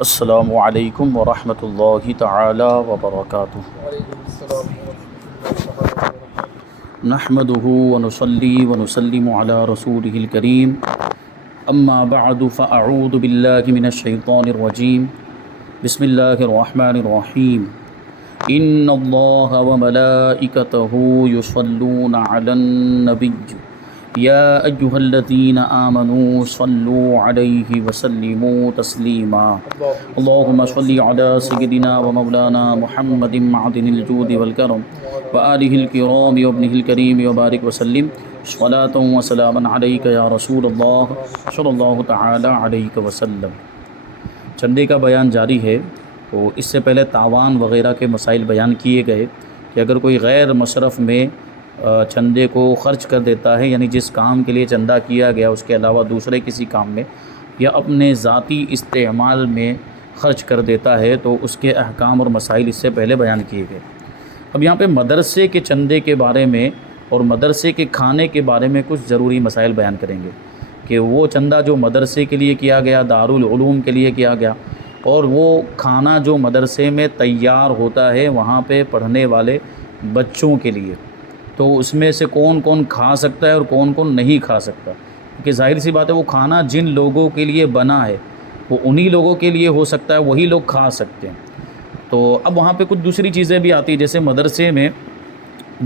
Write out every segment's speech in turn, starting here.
السلام علیکم ورحمۃ اللہ تعالی وبرکاتہ۔ وعلیکم السلام ورحمۃ اللہ وبرکاتہ۔ نحمده ونصلي ونسلم على رسوله الكريم، اما بعد فاعوذ باللہ من الشیطان الرجیم، بسم اللہ الرحمن الرحیم۔ ان اللہ وملائکتہ یصلون علی النبی یا ایہا الذین آمنوا صلوا علیہ وسلموا تسلیما۔ اللهم صل على سيدنا ومولانا محمد معدن الجود والكرم وآله الكرام وابنه الكريم وبارك وسلم صلاة وسلاما عليك يا رسول الله صلی اللہ تعالی علیہ وسلم۔ چندے کا بیان جاری ہے، تو اس سے پہلے تاوان وغیرہ کے مسائل بیان کیے گئے کہ اگر کوئی غیر مصرف میں چندے کو خرچ کر دیتا ہے، یعنی جس کام کے لیے چندہ کیا گیا اس کے علاوہ دوسرے کسی کام میں یا اپنے ذاتی استعمال میں خرچ کر دیتا ہے، تو اس کے احکام اور مسائل اس سے پہلے بیان کیے گئے۔ اب یہاں پہ مدرسے کے چندے کے بارے میں اور مدرسے کے کھانے کے بارے میں کچھ ضروری مسائل بیان کریں گے کہ وہ چندہ جو مدرسے کے لیے کیا گیا، دارالعلوم کے لیے کیا گیا، اور وہ کھانا جو مدرسے میں تیار ہوتا ہے وہاں پہ پڑھنے والے بچوں کے لیے، تو اس میں سے کون کون کھا سکتا ہے اور کون کون نہیں کھا سکتا، کہ ظاہر سی بات ہے وہ کھانا جن لوگوں کے لیے بنا ہے وہ انہی لوگوں کے لیے ہو سکتا ہے، وہی لوگ کھا سکتے ہیں۔ تو اب وہاں پہ کچھ دوسری چیزیں بھی آتی ہیں، جیسے مدرسے میں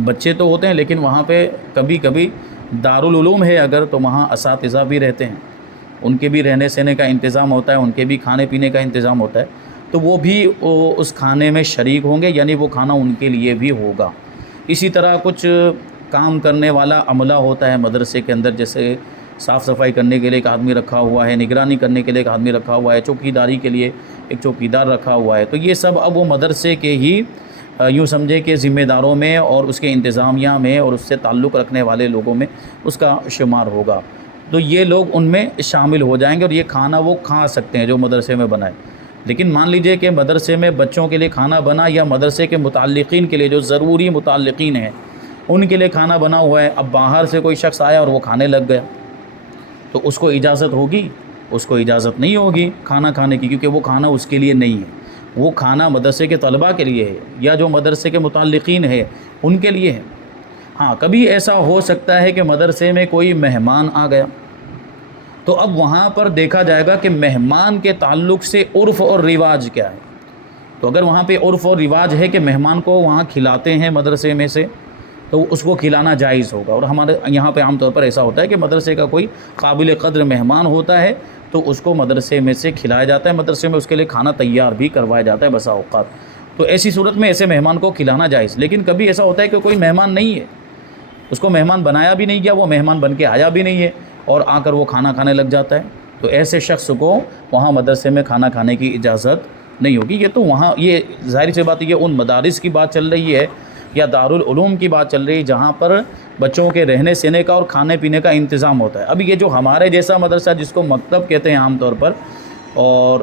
بچے تو ہوتے ہیں لیکن وہاں پہ کبھی کبھی دارالعلوم ہے اگر، تو وہاں اساتذہ بھی رہتے ہیں، ان کے بھی رہنے سہنے کا انتظام ہوتا ہے، ان کے بھی کھانے پینے کا انتظام ہوتا ہے، تو وہ بھی اس کھانے میں شریک ہوں گے، یعنی وہ کھانا ان کے لیے بھی ہوگا۔ اسی طرح کچھ کام کرنے والا عملہ ہوتا ہے مدرسے کے اندر، جیسے صاف صفائی کرنے کے لیے ایک آدمی رکھا ہوا ہے، نگرانی کرنے کے لیے ایک آدمی رکھا ہوا ہے، چوکیداری کے لیے ایک چوکیدار رکھا ہوا ہے، تو یہ سب اب وہ مدرسے کے ہی یوں سمجھے کہ ذمہ داروں میں اور اس کے انتظامیہ میں اور اس سے تعلق رکھنے والے لوگوں میں اس کا شمار ہوگا، تو یہ لوگ ان میں شامل ہو جائیں گے اور یہ کھانا وہ کھا سکتے ہیں جو مدرسے میں بنائے۔ لیکن مان لیجئے کہ مدرسے میں بچوں کے لیے کھانا بنا یا مدرسے کے متعلقین کے لیے جو ضروری متعلقین ہیں ان کے لیے کھانا بنا ہوا ہے، اب باہر سے کوئی شخص آیا اور وہ کھانے لگ گیا، تو اس کو اجازت ہوگی؟ اس کو اجازت نہیں ہوگی کھانا کھانے کی، کیونکہ وہ کھانا اس کے لیے نہیں ہے، وہ کھانا مدرسے کے طلباء کے لیے ہے یا جو مدرسے کے متعلقین ہے ان کے لیے ہے۔ ہاں کبھی ایسا ہو سکتا ہے کہ مدرسے میں کوئی مہمان آ گیا، تو اب وہاں پر دیکھا جائے گا کہ مہمان کے تعلق سے عرف اور رواج کیا ہے، تو اگر وہاں پہ عرف اور رواج ہے کہ مہمان کو وہاں کھلاتے ہیں مدرسے میں سے، تو اس کو کھلانا جائز ہوگا۔ اور ہمارے یہاں پہ عام طور پر ایسا ہوتا ہے کہ مدرسے کا کوئی قابل قدر مہمان ہوتا ہے تو اس کو مدرسے میں سے کھلایا جاتا ہے، مدرسے میں اس کے لیے کھانا تیار بھی کروایا جاتا ہے بسا اوقات، تو ایسی صورت میں ایسے مہمان کو کھلانا جائز۔ لیکن کبھی ایسا ہوتا ہے کہ کوئی مہمان نہیں ہے، اس کو مہمان بنایا بھی نہیں گیا، وہ مہمان بن کے آیا بھی نہیں ہے اور آ کر وہ کھانا کھانے لگ جاتا ہے، تو ایسے شخص کو وہاں مدرسے میں کھانا کھانے کی اجازت نہیں ہوگی۔ یہ تو وہاں یہ ظاہر سی بات ہے، یہ ان مدارس کی بات چل رہی ہے یا دارالعلوم کی بات چل رہی ہے جہاں پر بچوں کے رہنے سہنے کا اور کھانے پینے کا انتظام ہوتا ہے۔ اب یہ جو ہمارے جیسا مدرسہ جس کو مکتب کہتے ہیں عام طور پر، اور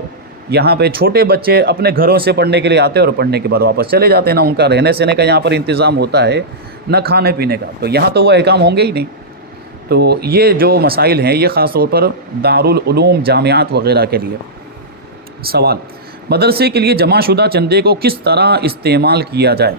یہاں پہ چھوٹے بچے اپنے گھروں سے پڑھنے کے لیے آتے ہیں اور پڑھنے کے بعد واپس چلے جاتے ہیں، نہ ان کا رہنے سہنے کا یہاں پر انتظام ہوتا ہے نہ کھانے پینے کا، تو یہاں تو وہ احکام ہوں گے ہی نہیں۔ تو یہ جو مسائل ہیں یہ خاص طور پر دارالعلوم جامعات وغیرہ کے لیے۔ سوال: مدرسے کے لیے جمع شدہ چندے کو کس طرح استعمال کیا جائے؟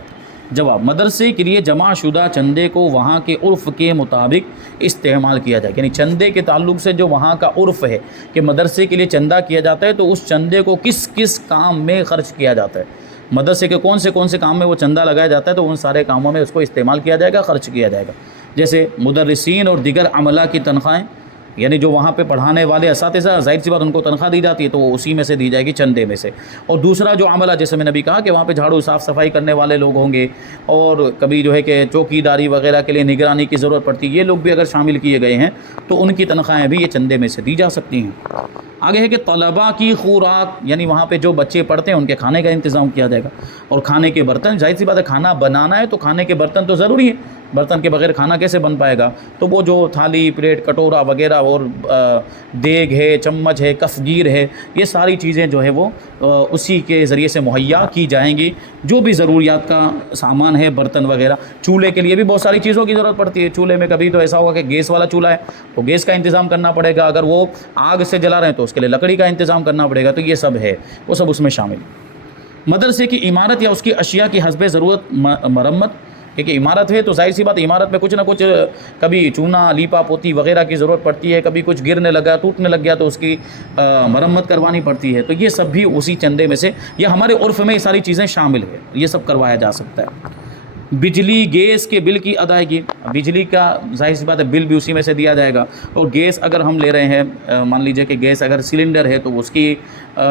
جواب: مدرسے کے لیے جمع شدہ چندے کو وہاں کے عرف کے مطابق استعمال کیا جائے، یعنی چندے کے تعلق سے جو وہاں کا عرف ہے کہ مدرسے کے لیے چندہ کیا جاتا ہے تو اس چندے کو کس کس کام میں خرچ کیا جاتا ہے، مدرسے کے کون سے کام میں وہ چندہ لگایا جاتا ہے، تو ان سارے کاموں میں اس کو استعمال کیا جائے گا، خرچ کیا جائے گا۔ جیسے مدرسین اور دیگر عملہ کی تنخواہیں، یعنی جو وہاں پہ پڑھانے والے اساتذہ، ظاہر سی بات ان کو تنخواہ دی جاتی ہے تو وہ اسی میں سے دی جائے گی، چندے میں سے۔ اور دوسرا جو عملہ، جیسے میں نے ابھی کہا کہ وہاں پہ جھاڑو صاف صفائی کرنے والے لوگ ہوں گے، اور کبھی جو ہے کہ چوکیداری وغیرہ کے لیے نگرانی کی ضرورت پڑتی ہے، یہ لوگ بھی اگر شامل کیے گئے ہیں تو ان کی تنخواہیں بھی یہ چندے میں سے دی جا سکتی ہیں۔ آگے ہے کہ طلباء کی خوراک، یعنی وہاں پہ جو بچے پڑھتے ہیں ان کے کھانے کا انتظام کیا جائے گا، اور کھانے کے برتن، ظاہر سی بات ہے کھانا بنانا ہے تو کھانے کے برتن تو ضروری ہے، برتن کے بغیر کھانا کیسے بن پائے گا، تو وہ جو تھالی پلیٹ کٹورا وغیرہ اور دیگ ہے، چمچ ہے، کفگیر ہے، یہ ساری چیزیں جو ہے وہ اسی کے ذریعے سے مہیا کی جائیں گی، جو بھی ضروریات کا سامان ہے، برتن وغیرہ۔ چولہے کے لیے بھی بہت ساری چیزوں کی ضرورت پڑتی ہے، چولہے میں کبھی تو ایسا ہوگا کہ گیس والا چولہا ہے تو گیس کا انتظام کرنا پڑے گا، اگر وہ آگ سے جلا رہے ہیں تو اس کے لیے لکڑی کا انتظام کرنا پڑے گا، تو یہ سب ہے، وہ سب اس میں شامل۔ مدرسے کی عمارت یا اس کی اشیاء کی حسب ضرورت مرمت، کیونکہ عمارت ہے تو ظاہر سی بات عمارت میں کچھ نہ کچھ کبھی چونا لیپا پوتی وغیرہ کی ضرورت پڑتی ہے، کبھی کچھ گرنے لگا ٹوٹنے لگ گیا تو اس کی مرمت کروانی پڑتی ہے، تو یہ سب بھی اسی چندے میں سے، یہ ہمارے عرف میں یہ ساری چیزیں شامل ہیں، یہ سب کروایا جا سکتا ہے۔ بجلی گیس کے بل کی ادائیگی، بجلی کا ظاہر سی بات ہے بل بھی اسی میں سے دیا جائے گا، اور گیس اگر ہم لے رہے ہیں، مان لیجئے کہ گیس اگر سلنڈر ہے تو اس کی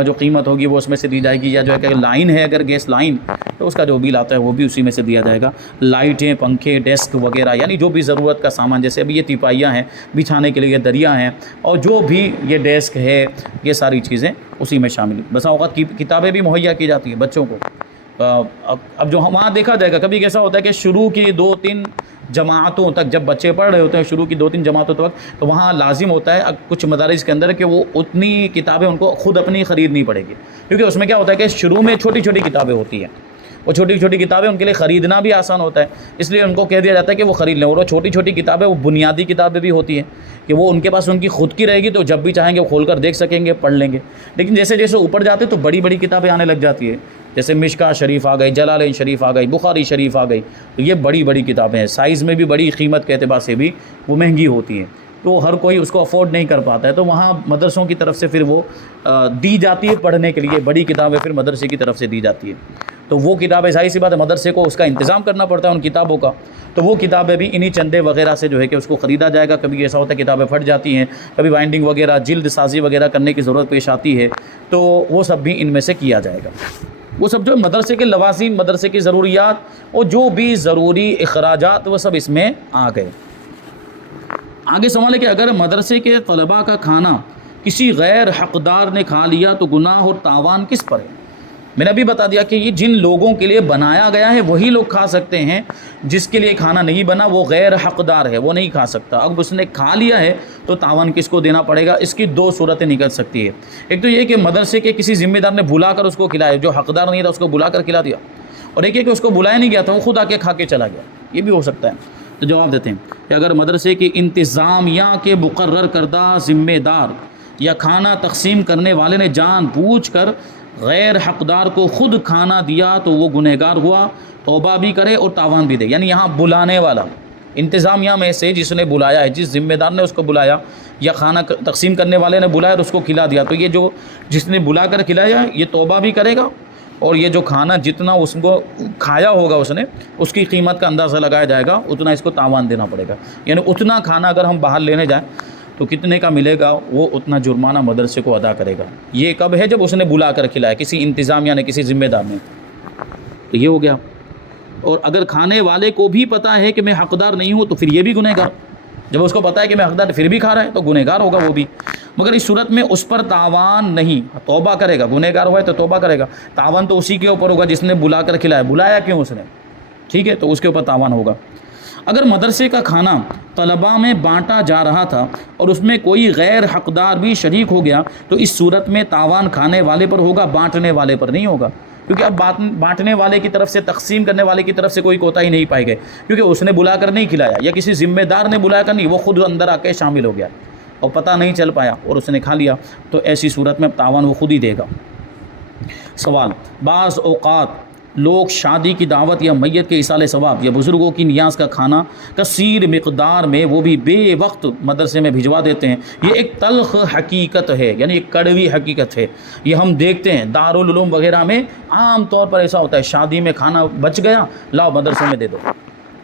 جو قیمت ہوگی وہ اس میں سے دی جائے گی، یا جو ہے کہ لائن ہے اگر گیس لائن تو اس کا جو بل آتا ہے وہ بھی اسی میں سے دیا جائے گا۔ لائٹیں، پنکھے، ڈیسک وغیرہ، یعنی جو بھی ضرورت کا سامان، جیسے ابھی یہ تیپائیاں ہیں بچھانے کے لیے، دریا ہیں، اور جو بھی یہ ڈیسک ہے، یہ ساری چیزیں اسی میں شامل ہیں۔ بسا اوقات کتابیں بھی مہیا کی جاتی ہیں بچوں کو۔ اب جو وہاں دیکھا جائے گا کبھی ایسا ہوتا ہے کہ شروع کی 2-3 جماعتوں تک جب بچے پڑھ رہے ہوتے ہیں، شروع کی 2-3 جماعتوں تک، تو وہاں لازم ہوتا ہے کچھ مدارس کے اندر کہ وہ اتنی کتابیں ان کو خود اپنی خریدنی پڑے گی، کیونکہ اس میں کیا ہوتا ہے کہ شروع میں چھوٹی چھوٹی کتابیں ہوتی ہیں، وہ چھوٹی چھوٹی کتابیں ان کے لیے خریدنا بھی آسان ہوتا ہے، اس لیے ان کو کہہ دیا جاتا ہے کہ وہ خرید لیں، اور وہ چھوٹی چھوٹی کتابیں وہ بنیادی کتابیں بھی ہوتی ہیں کہ وہ ان کے پاس ان کی خود کی رہے گی، تو جب بھی چاہیں گے وہ کھول کر دیکھ سکیں گے، پڑھ لیں گے۔ لیکن جیسے جیسے اوپر جاتے تو بڑی بڑی کتابیں آنے لگ جاتی ہیں، جیسے مشکا شریف آ گئی، جلالین شریف آ گئی، بخاری شریف آ گئی، تو یہ بڑی بڑی کتابیں ہیں، سائز میں بھی بڑی، قیمت کے اعتبار سے بھی وہ مہنگی ہوتی ہیں، تو ہر کوئی اس کو افورڈ نہیں کر پاتا ہے، تو وہاں مدرسوں کی طرف سے پھر وہ دی جاتی ہے پڑھنے کے لیے، بڑی کتابیں پھر مدرسے کی طرف سے دی جاتی ہے، تو وہ کتابیں ظاہر سی بات ہے مدرسے کو اس کا انتظام کرنا پڑتا ہے ان کتابوں کا، تو وہ کتابیں بھی انہی چندے وغیرہ سے جو ہے کہ اس کو خریدا جائے گا۔ کبھی ایسا ہوتا ہے کتابیں پھٹ جاتی ہیں، کبھی بائنڈنگ وغیرہ، جلد سازی وغیرہ کرنے کی ضرورت پیش آتی ہے، تو وہ سب بھی ان میں سے کیا جائے گا۔ وہ سب جو مدرسے کے لوازم، مدرسے کی ضروریات اور جو بھی ضروری اخراجات، وہ سب اس میں آ گئے۔ آگے سوال ہے کہ اگر مدرسے کے طلباء کا کھانا کسی غیر حقدار نے کھا لیا تو گناہ اور تاوان کس پر ہے؟ میں نے ابھی بتا دیا کہ یہ جن لوگوں کے لیے بنایا گیا ہے وہی لوگ کھا سکتے ہیں، جس کے لیے کھانا نہیں بنا وہ غیر حقدار ہے، وہ نہیں کھا سکتا۔ اب اس نے کھا لیا ہے تو تاوان کس کو دینا پڑے گا؟ اس کی 2 صورتیں نکل سکتی ہے۔ ایک تو یہ کہ مدرسے کے کسی ذمہ دار نے بلا کر اس کو کھلایا، جو حقدار نہیں تھا اس کو بلا کر کھلا دیا، اور ایک ہے کہ اس کو بلایا نہیں گیا تھا، وہ خود آ کے کھا کے چلا گیا، یہ بھی ہو سکتا ہے۔ تو جواب دیتے ہیں کہ اگر مدرسے کی انتظامیہ کے مقرر کردہ ذمہ دار یا کھانا تقسیم کرنے والے نے جان بوجھ کر غیر حقدار کو خود کھانا دیا تو وہ گنہگار ہوا، توبہ بھی کرے اور تاوان بھی دے۔ یعنی یہاں بلانے والا انتظامیہ میں سے جس نے بلایا ہے، جس ذمہ دار نے اس کو بلایا یا کھانا تقسیم کرنے والے نے بلایا اور اس کو کھلا دیا، تو یہ جو جس نے بلا کر کھلایا یہ توبہ بھی کرے گا، اور یہ جو کھانا جتنا اس کو کھایا ہوگا اس نے، اس کی قیمت کا اندازہ لگایا جائے گا، اتنا اس کو تاوان دینا پڑے گا۔ یعنی اتنا کھانا اگر ہم باہر لینے جائیں تو کتنے کا ملے گا، وہ اتنا جرمانہ مدرسے کو ادا کرے گا۔ یہ کب ہے؟ جب اس نے بلا کر کھلایا، کسی انتظامیہ نے، کسی ذمہ دار نے، تو یہ ہو گیا۔ اور اگر کھانے والے کو بھی پتہ ہے کہ میں حقدار نہیں ہوں تو پھر یہ بھی گنہگار، جب اس کو پتہ ہے کہ میں حقدار پھر بھی کھا رہا ہے تو گنہگار ہوگا وہ بھی، مگر اس صورت میں اس پر تاوان نہیں، توبہ کرے گا، گنہگار ہوا ہے تو توبہ کرے گا، تاوان تو اسی کے اوپر ہوگا جس نے بلا کر کھلایا، بلایا کیوں اس نے، ٹھیک ہے، تو اس کے اوپر تاوان ہوگا۔ اگر مدرسے کا کھانا طلباء میں بانٹا جا رہا تھا اور اس میں کوئی غیر حقدار بھی شریک ہو گیا تو اس صورت میں تاوان کھانے والے پر ہوگا، بانٹنے والے پر نہیں ہوگا، کیونکہ اب بانٹنے والے کی طرف سے، تقسیم کرنے والے کی طرف سے کوئی کوتاہی نہیں پائی گئی، کیونکہ اس نے بلا کر نہیں کھلایا یا کسی ذمہ دار نے بلایا کر نہیں، وہ خود اندر آ کے شامل ہو گیا اور پتہ نہیں چل پایا اور اس نے کھا لیا، تو ایسی صورت میں تاوان وہ خود ہی دے گا۔ سوال: بعض اوقات لوگ شادی کی دعوت یا میت کے ایصال ثواب یا بزرگوں کی نیاز کا کھانا کثیر مقدار میں وہ بھی بے وقت مدرسے میں بھجوا دیتے ہیں، یہ ایک تلخ حقیقت ہے، یعنی ایک کڑوی حقیقت ہے، یہ ہم دیکھتے ہیں دارالعلوم وغیرہ میں عام طور پر ایسا ہوتا ہے، شادی میں کھانا بچ گیا، لاؤ مدرسے میں دے دو،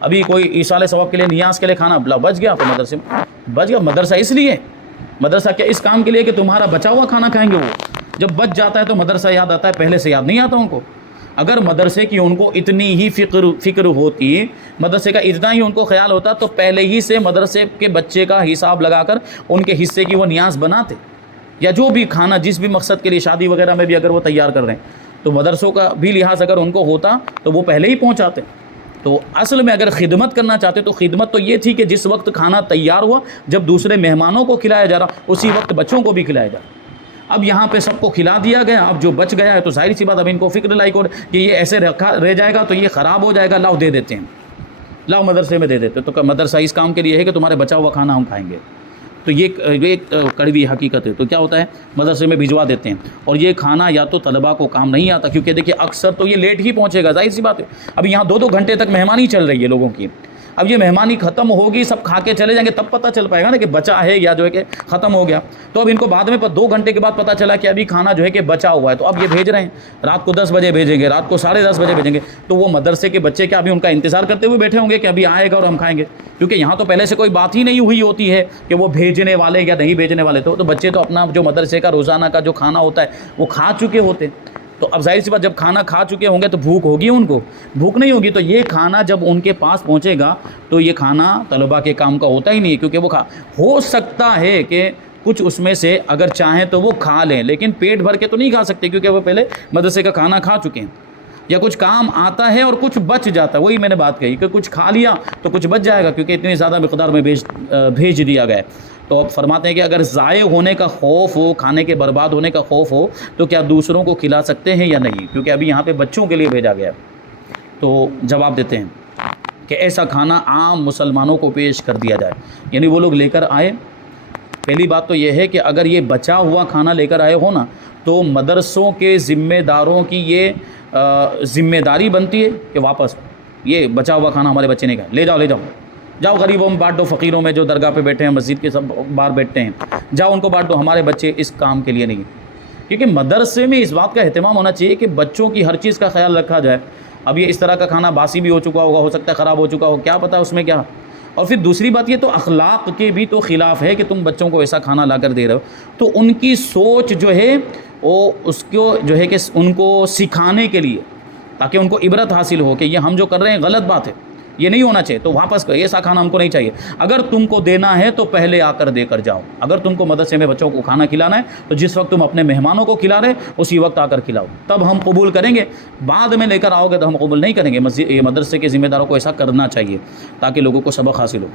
ابھی کوئی ایصال ثواب کے لیے، نیاز کے لیے کھانا لاؤ بچ گیا تو مدرسے میں بچ گیا۔ مدرسہ اس لیے، مدرسہ کیا اس کام کے لیے کہ تمہارا بچا ہوا کھانا کھائیں گے، وہ جب بچ جاتا ہے تو مدرسہ یاد آتا ہے، پہلے سے یاد نہیں آتا ان کو۔ اگر مدرسے کی ان کو اتنی ہی فکر ہوتی، مدرسے کا اتنا ہی ان کو خیال ہوتا تو پہلے ہی سے مدرسے کے بچے کا حساب لگا کر ان کے حصے کی وہ نیاز بناتے، یا جو بھی کھانا جس بھی مقصد کے لیے شادی وغیرہ میں بھی اگر وہ تیار کر رہے ہیں تو مدرسوں کا بھی لحاظ اگر ان کو ہوتا تو وہ پہلے ہی پہنچاتے۔ تو اصل میں اگر خدمت کرنا چاہتے تو خدمت تو یہ تھی کہ جس وقت کھانا تیار ہوا، جب دوسرے مہمانوں کو کھلایا جا رہا اسی وقت بچوں کو بھی کھلایا جا رہا۔ اب یہاں پہ سب کو کھلا دیا گیا، اب جو بچ گیا ہے تو ظاہر سی بات اب ان کو فکر لائق اور کہ یہ ایسے رہ جائے گا تو یہ خراب ہو جائے گا، لاؤ دے دیتے ہیں، لاؤ مدرسے میں دے دیتے، تو مدرسہ اس کام کے لیے ہے کہ تمہارے بچا ہوا کھانا ہم کھائیں گے۔ تو یہ کڑوی حقیقت ہے۔ تو کیا ہوتا ہے، مدرسے میں بھجوا دیتے ہیں، اور یہ کھانا یا تو طلباء کو کام نہیں آتا، کیونکہ دیکھیے اکثر تو یہ لیٹ ہی پہنچے گا، ظاہر سی بات ہے۔ اب یہاں 2 گھنٹے تک مہمانی چل رہی ہے لوگوں کی، اب یہ مہمانی ختم ہوگی، سب کھا کے چلے جائیں گے، تب پتہ چل پائے گا نا کہ بچا ہے یا جو ہے کہ ختم ہو گیا۔ تو اب ان کو بعد میں 2 گھنٹے کے بعد پتہ چلا کہ ابھی کھانا جو ہے کہ بچا ہوا ہے، تو اب یہ بھیج رہے ہیں، رات کو 10 بجے بھیجیں گے، رات کو 10:30 بجے بھیجیں گے، تو وہ مدرسے کے بچے کیا ابھی ان کا انتظار کرتے ہوئے بیٹھے ہوں گے کہ ابھی آئے گا اور ہم کھائیں گے؟ کیونکہ یہاں تو پہلے سے کوئی بات ہی نہیں ہوئی ہوتی ہے کہ وہ بھیجنے والے یا نہیں بھیجنے والے، تو بچے تو اپنا جو مدرسے کا روزانہ کا جو کھانا ہوتا ہے وہ کھا چکے ہوتے۔ تو اب ظاہر سی بات، جب کھانا کھا چکے ہوں گے تو بھوک ہوگی، ان کو بھوک نہیں ہوگی، تو یہ کھانا جب ان کے پاس پہنچے گا تو یہ کھانا طلباء کے کام کا ہوتا ہی نہیں ہے، کیونکہ وہ ہو سکتا ہے کہ کچھ اس میں سے اگر چاہیں تو وہ کھا لیں، لیکن پیٹ بھر کے تو نہیں کھا سکتے، کیونکہ وہ پہلے مدرسے کا کھانا کھا چکے ہیں۔ یا کچھ کام آتا ہے اور کچھ بچ جاتا ہے، وہی میں نے بات کہی کہ کچھ کھا لیا تو کچھ بچ جائے گا، کیونکہ اتنی زیادہ مقدار میں بھیج دیا گیا ہے۔ تو اب فرماتے ہیں کہ اگر ضائع ہونے کا خوف ہو، کھانے کے برباد ہونے کا خوف ہو، تو کیا دوسروں کو کھلا سکتے ہیں یا نہیں؟ کیونکہ ابھی یہاں پہ بچوں کے لیے بھیجا گیا ہے۔ تو جواب دیتے ہیں کہ ایسا کھانا عام مسلمانوں کو پیش کر دیا جائے، یعنی وہ لوگ لے کر آئے۔ پہلی بات تو یہ ہے کہ اگر یہ بچا ہوا کھانا لے کر آئے ہو نا، تو مدرسوں کے ذمہ داروں کی یہ ذمہ داری بنتی ہے کہ واپس یہ بچا ہوا کھانا ہمارے بچے نے کھایا، لے جاؤ جاؤ غریبوں میں بانٹ دو، فقیروں میں جو درگاہ پہ بیٹھے ہیں، مسجد کے سب باہر بیٹھتے ہیں، جاؤ ان کو بانٹ دو، ہمارے بچے اس کام کے لیے نہیں۔ کیونکہ مدرسے میں اس بات کا اہتمام ہونا چاہیے کہ بچوں کی ہر چیز کا خیال رکھا جائے۔ اب یہ اس طرح کا کھانا باسی بھی ہو چکا ہوگا، ہو سکتا ہے خراب ہو چکا ہو، کیا پتہ اس میں کیا۔ اور پھر دوسری بات، یہ تو اخلاق کے بھی تو خلاف ہے کہ تم بچوں کو ایسا کھانا لا کر دے رہے ہو۔ تو ان کی سوچ جو ہے وہ اس کو جو ہے کہ ان کو سکھانے کے لیے، تاکہ ان کو عبرت حاصل ہو کہ یہ ہم جو کر رہے ہیں غلط بات ہے، یہ نہیں ہونا چاہیے، تو واپس کرو، ایسا کھانا ہم کو نہیں چاہیے۔ اگر تم کو دینا ہے تو پہلے آ کر دے کر جاؤ۔ اگر تم کو مدرسے میں بچوں کو کھانا کھلانا ہے تو جس وقت تم اپنے مہمانوں کو کھلا رہے اسی وقت آ کر کھلاؤ، تب ہم قبول کریں گے۔ بعد میں لے کر آؤ گے تو ہم قبول نہیں کریں گے۔ مدرسے کے ذمہ داروں کو ایسا کرنا چاہیے تاکہ لوگوں کو سبق حاصل ہو۔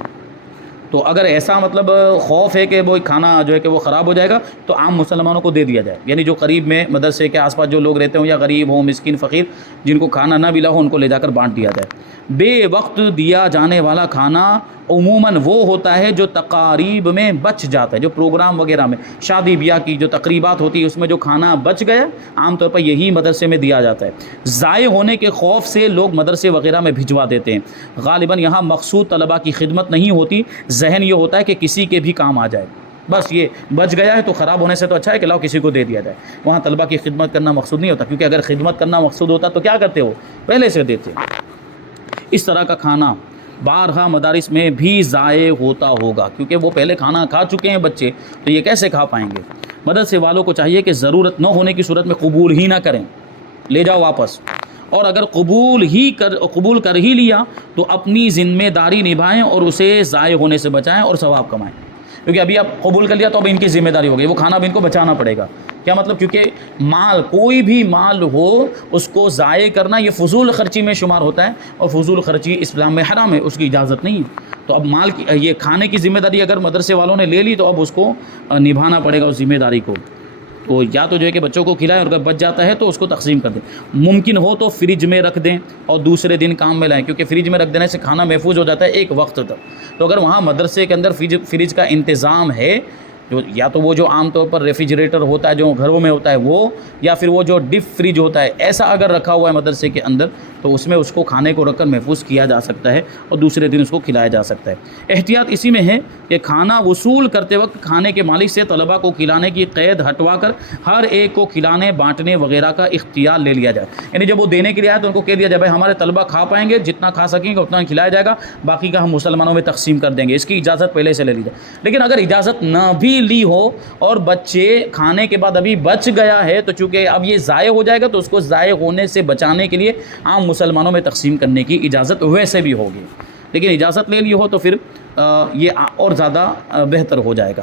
تو اگر ایسا مطلب خوف ہے کہ وہ کھانا جو ہے کہ وہ خراب ہو جائے گا، تو عام مسلمانوں کو دے دیا جائے، یعنی جو قریب میں مدرسے کے آس پاس جو لوگ رہتے ہوں، یا غریب ہوں، مسکین، فقیر، جن کو کھانا نہ ملا ہو، ان کو لے جا کر بانٹ دیا جائے۔ بے وقت دیا جانے والا کھانا عموماً وہ ہوتا ہے جو تقاریب میں بچ جاتا ہے، جو پروگرام وغیرہ میں، شادی بیاہ کی جو تقریبات ہوتی ہے اس میں جو کھانا بچ گیا، عام طور پر یہی مدرسے میں دیا جاتا ہے۔ ضائع ہونے کے خوف سے لوگ مدرسے وغیرہ میں بھجوا دیتے ہیں۔ غالباً یہاں مقصود طلباء کی خدمت نہیں ہوتی، ذہن یہ ہوتا ہے کہ کسی کے بھی کام آ جائے، بس یہ بچ گیا ہے تو خراب ہونے سے تو اچھا ہے کہ لاؤ کسی کو دے دیا جائے۔ وہاں طلباء کی خدمت کرنا مقصود نہیں ہوتا، کیونکہ اگر خدمت کرنا مقصود ہوتا تو کیا کرتے ہو، پہلے سے دیتے۔ اس طرح کا کھانا بارہا مدارس میں بھی ضائع ہوتا ہوگا، کیونکہ وہ پہلے کھانا کھا چکے ہیں بچے، تو یہ کیسے کھا پائیں گے۔ مدرسے والوں کو چاہیے کہ ضرورت نہ ہونے کی صورت میں قبول ہی نہ کریں، لے جاؤ واپس، اور اگر قبول کر ہی لیا تو اپنی ذمہ داری نبھائیں اور اسے ضائع ہونے سے بچائیں اور ثواب کمائیں۔ کیونکہ ابھی آپ قبول کر لیا تو اب ان کی ذمہ داری ہو گئی، وہ کھانا بھی ان کو بچانا پڑے گا۔ کیا مطلب، کیونکہ مال، کوئی بھی مال ہو اس کو ضائع کرنا یہ فضول خرچی میں شمار ہوتا ہے، اور فضول خرچی اسلام میں حرام ہے، اس کی اجازت نہیں ہے۔ تو اب مال کی یہ کھانے کی ذمہ داری اگر مدرسے والوں نے لے لی تو اب اس کو نبھانا پڑے گا اس ذمہ داری کو۔ تو یا تو جو ہے کہ بچوں کو کھلائیں، اور اگر بچ جاتا ہے تو اس کو تقسیم کر دیں، ممکن ہو تو فریج میں رکھ دیں اور دوسرے دن کام میں لائیں، کیونکہ فریج میں رکھ دینے سے کھانا محفوظ ہو جاتا ہے ایک وقت تک۔ تو اگر وہاں مدرسے کے اندر فریج کا انتظام ہے، یا تو وہ جو عام طور پر ریفریجریٹر ہوتا ہے جو گھروں میں ہوتا ہے وہ، یا پھر وہ جو ڈپ فریج ہوتا ہے، ایسا اگر رکھا ہوا ہے مدرسے کے اندر تو اس میں اس کو کھانے کو رکھ کر محفوظ کیا جا سکتا ہے اور دوسرے دن اس کو کھلایا جا سکتا ہے۔ احتیاط اسی میں ہے کہ کھانا وصول کرتے وقت کھانے کے مالک سے طلباء کو کھلانے کی قید ہٹوا کر ہر ایک کو کھلانے، بانٹنے وغیرہ کا اختیار لے لیا جائے۔ یعنی جب وہ دینے کے لیے آئے تو ان کو کہہ دیا جائے بھائی ہمارے طلباء کھا پائیں گے، جتنا کھا سکیں گے اتنا کھلایا جائے گا، باقی کا ہم مسلمانوں میں تقسیم کر دیں گے، اس کی اجازت پہلے سے لے لی جائے۔ لیکن اگر اجازت نہ بھی لی ہو اور بچے کھانے کے بعد ابھی بچ گیا ہے تو چونکہ اب یہ ضائع ہو جائے گا تو اس کو ضائع ہونے سے بچانے کے لیے عام مسلمانوں میں تقسیم کرنے کی اجازت ویسے بھی ہوگی، لیکن اجازت لے لی ہو تو پھر یہ اور زیادہ بہتر ہو جائے گا۔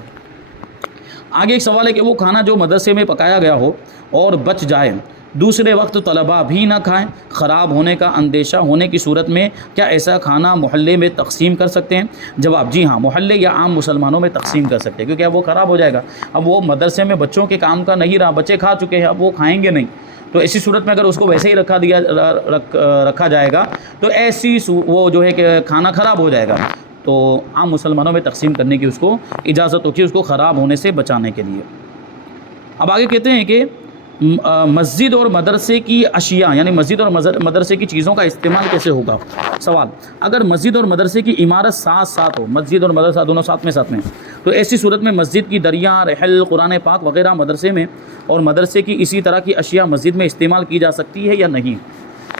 آگے ایک سوال ہے کہ وہ کھانا جو مدرسے میں پکایا گیا ہو اور بچ جائے، دوسرے وقت طلباء بھی نہ کھائیں، خراب ہونے کا اندیشہ ہونے کی صورت میں کیا ایسا کھانا محلے میں تقسیم کر سکتے ہیں؟ جواب، جی ہاں، محلے یا عام مسلمانوں میں تقسیم کر سکتے ہیں، کیونکہ اب وہ خراب ہو جائے گا، اب وہ مدرسے میں بچوں کے کام کا نہیں رہا، بچے کھا چکے ہیں، اب وہ کھائیں گے نہیں۔ تو ایسی صورت میں اگر اس کو ویسے ہی رکھا جائے گا تو ایسی وہ جو ہے کہ کھانا خراب ہو جائے گا۔ تو عام مسلمانوں میں تقسیم کرنے کی اس کو اجازت ہوتی ہے، اس کو خراب ہونے سے بچانے کے لیے۔ اب آگے کہتے ہیں کہ مسجد اور مدرسے کی اشیاء، یعنی مسجد اور مدرسے کی چیزوں کا استعمال کیسے ہوگا؟ سوال: اگر مسجد اور مدرسے کی عمارت ساتھ ساتھ ہو، مسجد اور مدرسہ دونوں ساتھ میں، تو ایسی صورت میں مسجد کی دریا، رحل، قرآن پاک وغیرہ مدرسے میں، اور مدرسے کی اسی طرح کی اشیاء مسجد میں استعمال کی جا سکتی ہے یا نہیں؟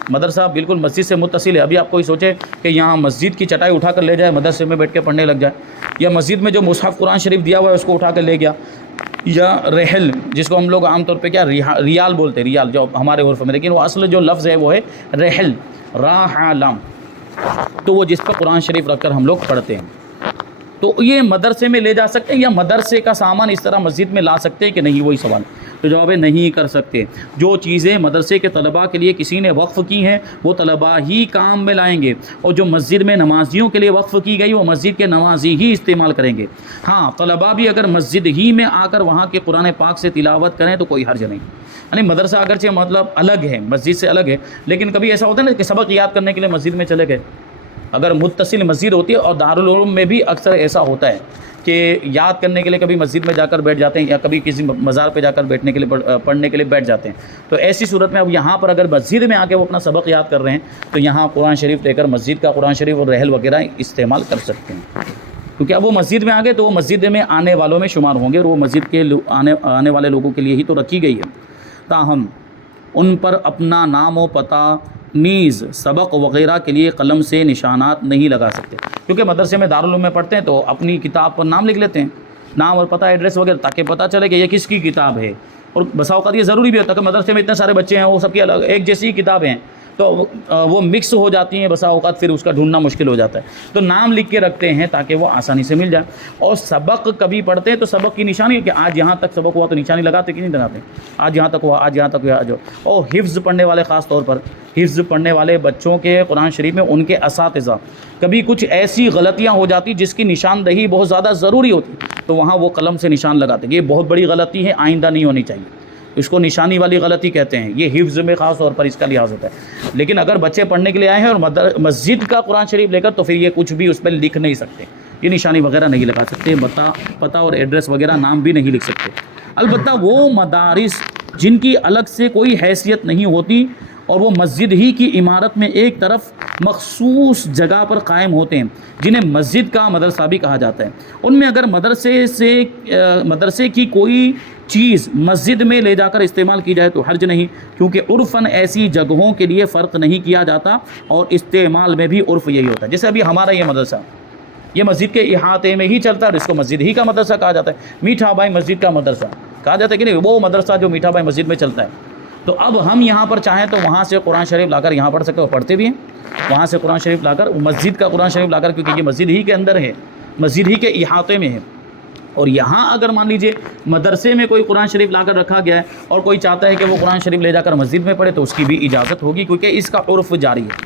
مدرسہ بالکل مسجد سے متصل ہے، ابھی آپ کوئی سوچے کہ یہاں مسجد کی چٹائی اٹھا کر لے جائے، مدرسے میں بیٹھ کے پڑھنے لگ جائے، یا مسجد میں جو مصحف قرآن شریف دیا ہوا ہے اس کو اٹھا کر لے گیا، یا رحل جس کو ہم لوگ عام طور پہ کیا ریال بولتے ہیں، ریال جو ہمارے عرف میں، لیکن وہ اصل جو لفظ ہے وہ ہے رحل، راحلم، تو وہ جس پر قرآن شریف رکھ کر ہم لوگ پڑھتے ہیں، تو یہ مدرسے میں لے جا سکتے ہیں یا مدرسے کا سامان اس طرح مسجد میں لا سکتے ہیں کہ نہیں؟ وہی سوال۔ تو جواب ہے نہیں کر سکتے۔ جو چیزیں مدرسے کے طلباء کے لیے کسی نے وقف کی ہیں وہ طلباء ہی کام میں لائیں گے، اور جو مسجد میں نمازیوں کے لیے وقف کی گئی وہ مسجد کے نمازی ہی استعمال کریں گے۔ ہاں، طلباء بھی اگر مسجد ہی میں آ کر وہاں کے قرآن پاک سے تلاوت کریں تو کوئی حرج نہیں۔ یعنی مدرسہ اگرچہ مطلب الگ ہے، مسجد سے الگ ہے، لیکن کبھی ایسا ہوتا ہے نا کہ سبق یاد کرنے کے لیے مسجد میں چلے گئے، اگر متصل مسجد ہوتی ہے، اور دارالعلوم میں بھی اکثر ایسا ہوتا ہے کہ یاد کرنے کے لیے کبھی مسجد میں جا کر بیٹھ جاتے ہیں، یا کبھی کسی مزار پہ جا کر بیٹھنے کے لیے پڑھنے کے لیے بیٹھ جاتے ہیں، تو ایسی صورت میں اب یہاں پر اگر مسجد میں آ کے وہ اپنا سبق یاد کر رہے ہیں تو یہاں قرآن شریف لے کر مسجد کا قرآن شریف اور رحل وغیرہ استعمال کر سکتے ہیں، کیونکہ اب وہ مسجد میں آ گئے تو وہ مسجد میں آنے والوں میں شمار ہوں گے، اور وہ مسجد کے آنے والے لوگوں کے لیے ہی تو رکھی گئی ہے۔ تاہم ان پر اپنا نام و پتہ نیز سبق وغیرہ کے لیے قلم سے نشانات نہیں لگا سکتے، کیونکہ مدرسے میں دارالعلوم میں پڑھتے ہیں تو اپنی کتاب پر نام لکھ لیتے ہیں، نام اور پتہ، ایڈریس وغیرہ، تاکہ پتہ چلے کہ یہ کس کی کتاب ہے۔ اور بسا اوقات یہ ضروری بھی ہوتا ہے کہ مدرسے میں اتنے سارے بچے ہیں، وہ سب کی الگ ایک جیسی کتابیں ہیں، تو وہ مکس ہو جاتی ہیں، بسا اوقات پھر اس کا ڈھونڈنا مشکل ہو جاتا ہے، تو نام لکھ کے رکھتے ہیں تاکہ وہ آسانی سے مل جائے۔ اور سبق کبھی پڑھتے ہیں تو سبق کی نشانی ہے کہ آج یہاں تک سبق ہوا تو نشانی لگاتے کہ نہیں لگاتے، آج یہاں تک ہوا، آج یہاں تک ہوا جو۔ اور حفظ پڑھنے والے، خاص طور پر حفظ پڑھنے والے بچوں کے قرآن شریف میں ان کے اساتذہ کبھی کچھ ایسی غلطیاں ہو جاتی جس کی نشاندہی بہت زیادہ ضروری ہوتی، تو وہاں وہ قلم سے نشان لگاتے ہیں۔ یہ بہت بڑی غلطی ہے، آئندہ نہیں ہونی چاہیے، اس کو نشانی والی غلطی کہتے ہیں، یہ حفظ میں خاص طور پر اس کا لحاظ ہوتا ہے۔ لیکن اگر بچے پڑھنے کے لیے آئے ہیں اور مسجد کا قرآن شریف لے کر، تو پھر یہ کچھ بھی اس پہ لکھ نہیں سکتے، یہ نشانی وغیرہ نہیں لگا سکتے، پتہ اور ایڈریس وغیرہ نام بھی نہیں لکھ سکتے۔ البتہ وہ مدارس جن کی الگ سے کوئی حیثیت نہیں ہوتی اور وہ مسجد ہی کی عمارت میں ایک طرف مخصوص جگہ پر قائم ہوتے ہیں، جنہیں مسجد کا مدرسہ بھی کہا جاتا ہے، ان میں اگر مدرسے کی کوئی چیز مسجد میں لے جا کر استعمال کی جائے تو حرج نہیں، کیونکہ عرفاً ایسی جگہوں کے لیے فرق نہیں کیا جاتا، اور استعمال میں بھی عرف یہی ہوتا ہے۔ جیسے ابھی ہمارا یہ مدرسہ، یہ مسجد کے احاطے میں ہی چلتا ہے، اور اس کو مسجد ہی کا مدرسہ کہا جاتا ہے، میٹھا بھائی مسجد کا مدرسہ کہا جاتا ہے کہ نہیں، وہ مدرسہ جو میٹھا بھائی مسجد میں چلتا ہے۔ تو اب ہم یہاں پر چاہیں تو وہاں سے قرآن شریف لا کر یہاں پڑھ سکتے ہیں، اور پڑھتے بھی ہیں، وہاں سے قرآن شریف لا کر، مسجد کا قرآن شریف لا کر، کیونکہ یہ مسجد ہی کے اندر ہے، مسجد ہی کے احاطے میں ہے۔ اور یہاں اگر مان لیجئے مدرسے میں کوئی قرآن شریف لا کر رکھا گیا ہے اور کوئی چاہتا ہے کہ وہ قرآن شریف لے جا کر مسجد میں پڑھے، تو اس کی بھی اجازت ہوگی، کیونکہ اس کا عرف جاری ہے۔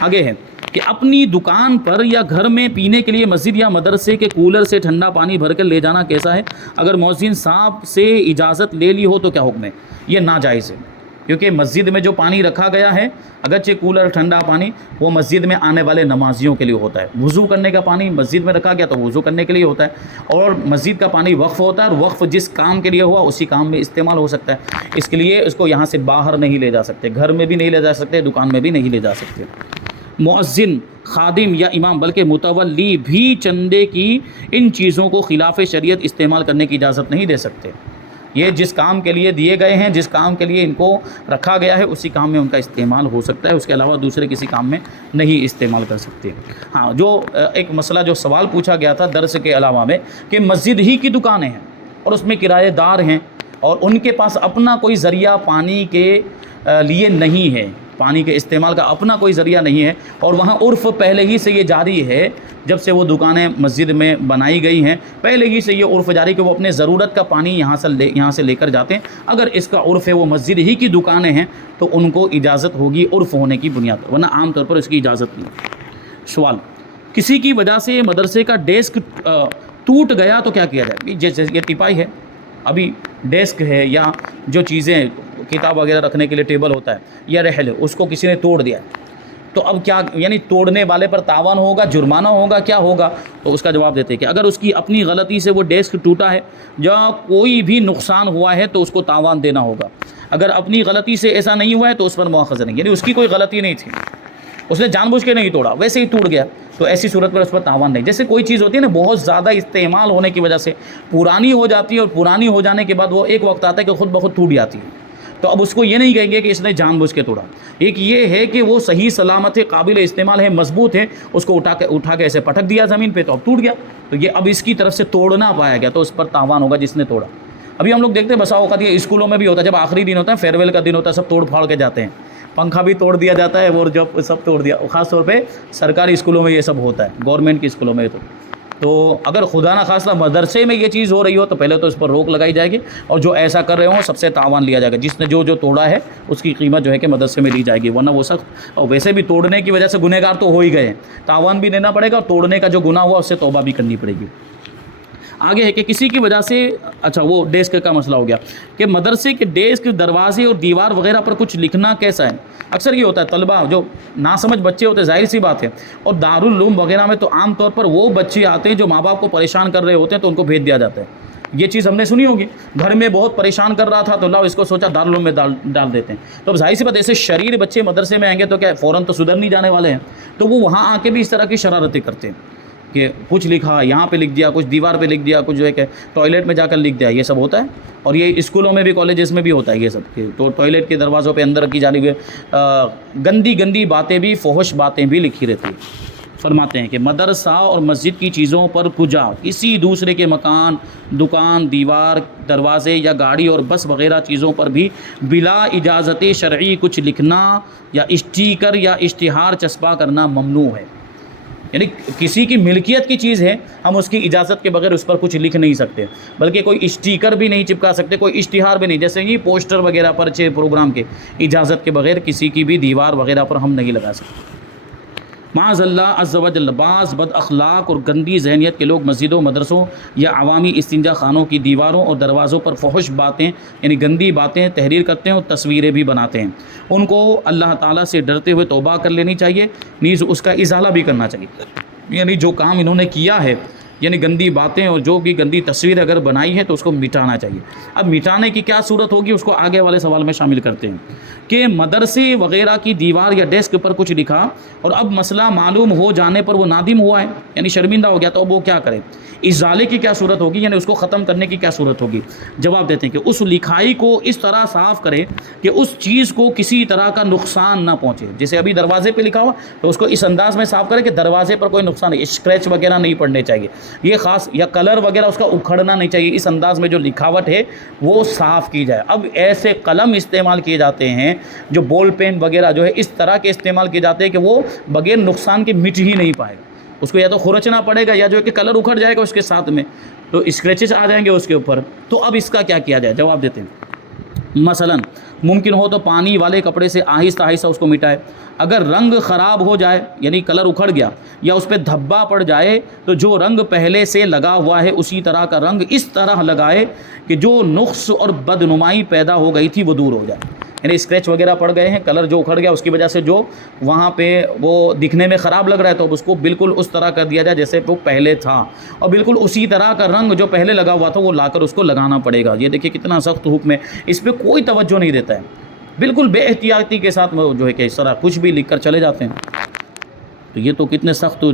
آگے ہے کہ اپنی دکان پر یا گھر میں پینے کے لیے مسجد یا مدرسے کے کولر سے ٹھنڈا پانی بھر کر لے جانا کیسا ہے؟ اگر مؤذن صاحب سے اجازت لے لی ہو تو کیا حکم ہے؟ یہ ناجائز ہے، کیونکہ مسجد میں جو پانی رکھا گیا ہے، اگرچہ کولر ٹھنڈا پانی، وہ مسجد میں آنے والے نمازیوں کے لیے ہوتا ہے۔ وضو کرنے کا پانی مسجد میں رکھا گیا تو وضو کرنے کے لیے ہوتا ہے، اور مسجد کا پانی وقف ہوتا ہے، اور وقف جس کام کے لیے ہوا اسی کام میں استعمال ہو سکتا ہے، اس کے لیے اس کو یہاں سے باہر نہیں لے جا سکتے، گھر میں بھی نہیں لے جا سکتے، دکان میں بھی نہیں لے جا سکتے۔ مؤذن، خادم یا امام بلکہ متولی بھی چندے کی ان چیزوں کو خلاف شریعت استعمال کرنے کی اجازت نہیں دے سکتے۔ یہ جس کام کے لیے دیے گئے ہیں، جس کام کے لیے ان کو رکھا گیا ہے، اسی کام میں ان کا استعمال ہو سکتا ہے، اس کے علاوہ دوسرے کسی کام میں نہیں استعمال کر سکتے۔ ہاں، جو ایک مسئلہ جو سوال پوچھا گیا تھا درس کے علاوہ میں، کہ مسجد ہی کی دکانیں ہیں اور اس میں کرایہ دار ہیں، اور ان کے پاس اپنا کوئی ذریعہ پانی کے لیے نہیں ہے، پانی کے استعمال کا اپنا کوئی ذریعہ نہیں ہے، اور وہاں عرف پہلے ہی سے یہ جاری ہے، جب سے وہ دکانیں مسجد میں بنائی گئی ہیں پہلے ہی سے یہ عرف جاری کہ وہ اپنے ضرورت کا پانی یہاں سے لے کر جاتے ہیں۔ اگر اس کا عرف ہے وہ مسجد ہی کی دکانیں ہیں تو ان کو اجازت ہوگی عرف ہونے کی بنیاد پر، ورنہ عام طور پر اس کی اجازت نہیں۔ سوال: کسی کی وجہ سے مدرسے کا ڈیسک ٹوٹ گیا تو کیا کیا جائے؟ جیسے یہ ٹپائی ہے، ابھی ڈیسک ہے یا جو چیزیں کتاب وغیرہ رکھنے کے لیے ٹیبل ہوتا ہے یا رحل ہے، اس کو کسی نے توڑ دیا، تو اب کیا یعنی توڑنے والے پر تاوان ہوگا، جرمانہ ہوگا، کیا ہوگا؟ تو اس کا جواب دیتے ہیں کہ اگر اس کی اپنی غلطی سے وہ ڈیسک ٹوٹا ہے یا کوئی بھی نقصان ہوا ہے تو اس کو تاوان دینا ہوگا. اگر اپنی غلطی سے ایسا نہیں ہوا ہے تو اس پر مؤاخذہ نہیں، یعنی اس کی کوئی غلطی نہیں تھی، اس نے جان بوجھ کے نہیں توڑا، ویسے ہی ٹوٹ گیا، تو ایسی صورت پر اس پر تاوان نہیں. جیسے کوئی چیز ہوتی ہے نا بہت زیادہ استعمال ہونے کی وجہ سے پرانی ہو جاتی ہے، اور پرانی ہو جانے کے بعد وہ ایک وقت آتا ہے کہ خود بخود ٹوٹ جاتی ہے، تو اب اس کو یہ نہیں کہیں گے کہ اس نے جان بوجھ کے توڑا. ایک یہ ہے کہ وہ صحیح سلامت ہے، قابل استعمال ہے، مضبوط ہے، اس کو اٹھا کے ایسے پٹک دیا زمین پہ تو اب ٹوٹ گیا، تو یہ اب اس کی طرف سے توڑنا پایا گیا تو اس پر تاوان ہوگا جس نے توڑا. ابھی ہم لوگ دیکھتے ہیں بسا اوقات یہ اسکولوں میں بھی ہوتا ہے، جب آخری دن ہوتا ہے، فیئر ویل کا دن ہوتا ہے، سب توڑ پھاڑ کے جاتے ہیں، پنکھا بھی توڑ دیا جاتا ہے اور جب سب توڑ دیا. خاص طور پہ سرکاری اسکولوں میں یہ سب ہوتا ہے، گورنمنٹ کی اسکولوں میں تو اگر خدا نہ خواستہ مدرسے میں یہ چیز ہو رہی ہو تو پہلے تو اس پر روک لگائی جائے گی، اور جو ایسا کر رہے ہوں سب سے تاوان لیا جائے گا. جس نے جو توڑا ہے اس کی قیمت جو ہے کہ مدرسے میں لی جائے گی، ورنہ وہ سخت. اور ویسے بھی توڑنے کی وجہ سے گنہگار تو ہو ہی گئے ہیں، تاوان بھی دینا پڑے گا، اور توڑنے کا جو گناہ ہوا اس سے توبہ بھی کرنی پڑے گی. آگے ہے کہ کسی کی وجہ سے، اچھا وہ ڈیسک کا مسئلہ ہو گیا کہ مدرسے کے ڈیسک، دروازے اور دیوار وغیرہ پر کچھ لکھنا کیسا ہے؟ اکثر یہ ہوتا ہے طلبہ جو ناسمجھ بچے ہوتے ہیں، ظاہر سی بات ہے، اور دارالعلوم وغیرہ میں تو عام طور پر وہ بچے آتے ہیں جو ماں باپ کو پریشان کر رہے ہوتے ہیں تو ان کو بھیج دیا جاتا ہے. یہ چیز ہم نے سنی ہوگی، گھر میں بہت پریشان کر رہا تھا تو لاؤ اس کو سوچا دارالعلوم میں ڈال دیتے ہیں. تو اب ظاہر سی بات ایسے شریر بچے مدرسے میں آئیں گے تو کیا فوراً تو سدھر نہیں جانے والے ہیں، تو وہ وہاں آ کے بھی اس طرح کی شرارتیں کرتے ہیں کہ کچھ لکھا یہاں پہ لکھ دیا، کچھ دیوار پہ لکھ دیا، کچھ جو ہے کہ ٹوائلٹ میں جا کر لکھ دیا. یہ سب ہوتا ہے، اور یہ اسکولوں میں بھی کالجز میں بھی ہوتا ہے یہ سب، کہ تو ٹوائلٹ کے دروازوں پہ اندر کی جانب گندی باتیں بھی، فحش باتیں بھی لکھی رہتی ہیں. فرماتے ہیں کہ مدرسہ اور مسجد کی چیزوں پر کجا کسی دوسرے کے مکان، دکان، دیوار، دروازے یا گاڑی اور بس وغیرہ چیزوں پر بھی بلا اجازت شرعی کچھ لکھنا یا اسٹیکر یا اشتہار چسپاں کرنا ممنوع ہے. یعنی کسی کی ملکیت کی چیز ہے، ہم اس کی اجازت کے بغیر اس پر کچھ لکھ نہیں سکتے، بلکہ کوئی اسٹیکر بھی نہیں چپکا سکتے، کوئی اشتہار بھی نہیں، جیسے کہ پوسٹر وغیرہ پر پروگرام کے اجازت کے بغیر کسی کی بھی دیوار وغیرہ پر ہم نہیں لگا سکتے. معاذ اللہ عز و جل، بعض بد اخلاق اور گندی ذہنیت کے لوگ مسجدوں، مدرسوں یا عوامی استنجا خانوں کی دیواروں اور دروازوں پر فحش باتیں یعنی گندی باتیں تحریر کرتے ہیں اور تصویریں بھی بناتے ہیں. ان کو اللہ تعالیٰ سے ڈرتے ہوئے توبہ کر لینی چاہیے، نیز اس کا ازالہ بھی کرنا چاہیے. یعنی جو کام انہوں نے کیا ہے، یعنی گندی باتیں اور جو بھی گندی تصویر اگر بنائی ہے تو اس کو مٹانا چاہیے. اب مٹانے کی کیا صورت ہوگی اس کو آگے والے سوال میں شامل کرتے ہیں کہ مدرسے وغیرہ کی دیوار یا ڈیسک پر کچھ لکھا اور اب مسئلہ معلوم ہو جانے پر وہ نادم ہوا ہے، یعنی شرمندہ ہو گیا، تو اب وہ کیا کرے؟ ازالے کی کیا صورت ہوگی، یعنی اس کو ختم کرنے کی کیا صورت ہوگی؟ جواب دیتے ہیں کہ اس لکھائی کو اس طرح صاف کرے کہ اس چیز کو کسی طرح کا نقصان نہ پہنچے. جیسے ابھی دروازے پہ لکھا ہوا تو اس کو اس انداز میں صاف کرے کہ دروازے پر کوئی نقصان نہیں، اسکریچ وغیرہ نہیں پڑنے چاہیے، یہ خاص، یا کلر وغیرہ اس کا اکھڑنا نہیں چاہیے. اس انداز میں جو لکھاوٹ ہے وہ صاف کی جائے. اب ایسے قلم استعمال کیے جاتے ہیں جو بال پین وغیرہ جو ہے اس طرح کے استعمال کیے جاتے ہیں کہ وہ بغیر نقصان کے مٹ ہی نہیں پائے گا. اس کو یا تو کھرچنا پڑے گا یا جو ہے کہ کلر اکھڑ جائے گا اس کے ساتھ میں، تو اسکریچز آ جائیں گے اس کے اوپر. تو اب اس کا کیا کیا جائے؟ جواب دیتے ہیں مثلا ممکن ہو تو پانی والے کپڑے سے آہستہ آہستہ اس کو مٹائے. اگر رنگ خراب ہو جائے یعنی کلر اکھڑ گیا یا اس پہ دھبا پڑ جائے تو جو رنگ پہلے سے لگا ہوا ہے اسی طرح کا رنگ اس طرح لگائے کہ جو نقص اور بدنمائی پیدا ہو گئی تھی وہ دور ہو جائے. یعنی اسکریچ وغیرہ پڑ گئے ہیں، کلر جو اکھڑ گیا اس کی وجہ سے جو وہاں پہ وہ دکھنے میں خراب لگ رہا ہے تو اب اس کو بالکل اس طرح کر دیا جائے جیسے وہ پہلے تھا، اور بالکل اسی طرح کا رنگ جو پہلے لگا ہوا تھا وہ لا کر اس کو لگانا پڑے گا. یہ دیکھیے کتنا سخت حکم ہے، اس پہ کوئی توجہ نہیں دیتا ہے، بالکل بے احتیاطی کے ساتھ جو ہے کہ اس طرح کچھ بھی لکھ کر چلے جاتے ہیں. تو یہ تو کتنے سخت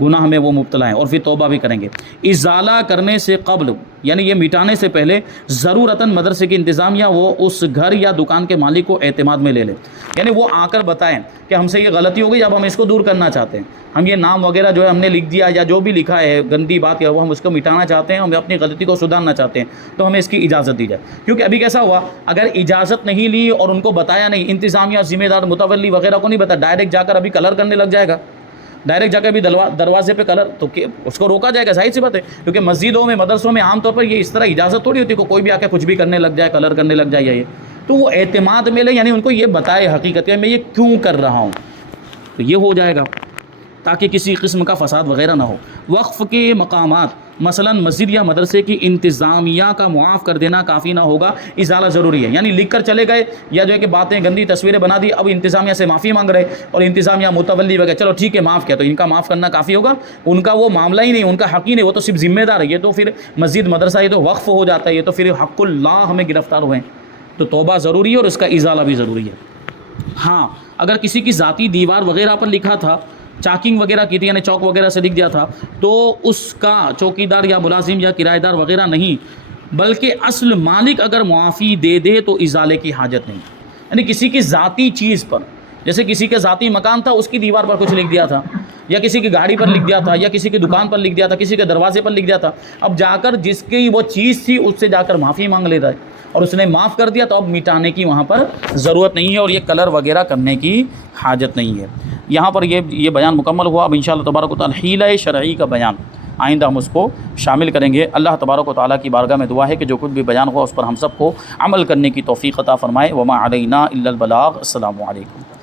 گناہ میں وہ مبتلا ہیں، اور پھر توبہ بھی کریں گے. ازالہ کرنے سے قبل یعنی یہ مٹانے سے پہلے ضرورتاً مدرسے کی انتظامیہ وہ اس گھر یا دکان کے مالک کو اعتماد میں لے لے. یعنی وہ آ کر بتائیں کہ ہم سے یہ غلطی ہو گئی، اب ہم اس کو دور کرنا چاہتے ہیں، ہم یہ نام وغیرہ جو ہے ہم نے لکھ دیا یا جو بھی لکھا ہے گندی بات یا وہ ہم اس کو مٹانا چاہتے ہیں، ہم اپنی غلطی کو سدھارنا چاہتے ہیں، تو ہمیں اس کی اجازت دی جائے. کیونکہ ابھی کیسا ہوا، اگر اجازت نہیں لی اور ان کو بتایا نہیں، انتظامیہ ذمہ دار متولی وغیرہ کو نہیں بتایا، ڈائریکٹ جا کر ابھی کلر کرنے لگ جائے گا، ڈائریکٹ جا کے بھی دروازے پہ کلر، تو اس کو روکا جائے گا. ظاہر سی بات ہے، کیونکہ مسجدوں میں، مدرسوں میں عام طور پر یہ اس طرح اجازت تھوڑی ہوتی ہے کہ کوئی بھی آ کے کچھ بھی کرنے لگ جائے، کلر کرنے لگ جائے یا یہ. تو وہ اعتماد میں لے، یعنی ان کو یہ بتائے حقیقت ہے میں یہ کیوں کر رہا ہوں، تو یہ ہو جائے گا تاکہ کسی قسم کا فساد وغیرہ نہ ہو. وقف کے مقامات مثلا مسجد یا مدرسے کی انتظامیہ کا معاف کر دینا کافی نہ ہوگا، ازالہ ضروری ہے. یعنی لکھ کر چلے گئے یا جو ہے کہ باتیں گندی تصویریں بنا دی، اب انتظامیہ سے معافی مانگ رہے اور انتظامیہ متولی وغیرہ، چلو ٹھیک ہے معاف کیا، تو ان کا معاف کرنا کافی ہوگا؟ ان کا وہ معاملہ ہی نہیں، ان کا حق ہی نہیں، وہ تو صرف ذمہ دار ہے. یہ تو پھر مسجد مدرسہ یہ تو وقف ہو جاتا ہے، یہ تو پھر حق اللہ میں گرفتار ہوئے ہیں. تو توبہ ضروری ہے اور اس کا ازالہ بھی ضروری ہے. ہاں اگر کسی کی ذاتی دیوار وغیرہ پر لکھا تھا، چاکنگ وغیرہ کی تھی، یعنی چوک وغیرہ سے لکھ دیا تھا، تو اس کا چوکیدار یا ملازم یا کرایہ دار وغیرہ نہیں، بلکہ اصل مالک اگر معافی دے دے تو ازالے کی حاجت نہیں. یعنی کسی کی ذاتی چیز پر، جیسے کسی کے ذاتی مکان تھا، اس کی دیوار پر کچھ لکھ دیا تھا، یا کسی کی گاڑی پر لکھ دیا تھا، یا کسی کی دکان پر لکھ دیا تھا، کسی کے دروازے پر لکھ دیا تھا، اب جا کر جس کی وہ چیز تھی اس سے جا کر معافی مانگ لیتا ہے اور اس نے معاف کر دیا، تو اب مٹانے کی وہاں پر ضرورت نہیں ہے اور یہ کلر وغیرہ کرنے کی حاجت نہیں ہے. یہاں پر یہ بیان مکمل ہوا. اب انشاءاللہ تبارک و تعالی حیلہ شرعی کا بیان آئندہ ہم اس کو شامل کریں گے. اللہ تبارک و تعالیٰ کی بارگاہ میں دعا ہے کہ جو کچھ بھی بیان ہوا اس پر ہم سب کو عمل کرنے کی توفیق عطا فرمائے. وما علینا الا البلاغ. السلام علیکم.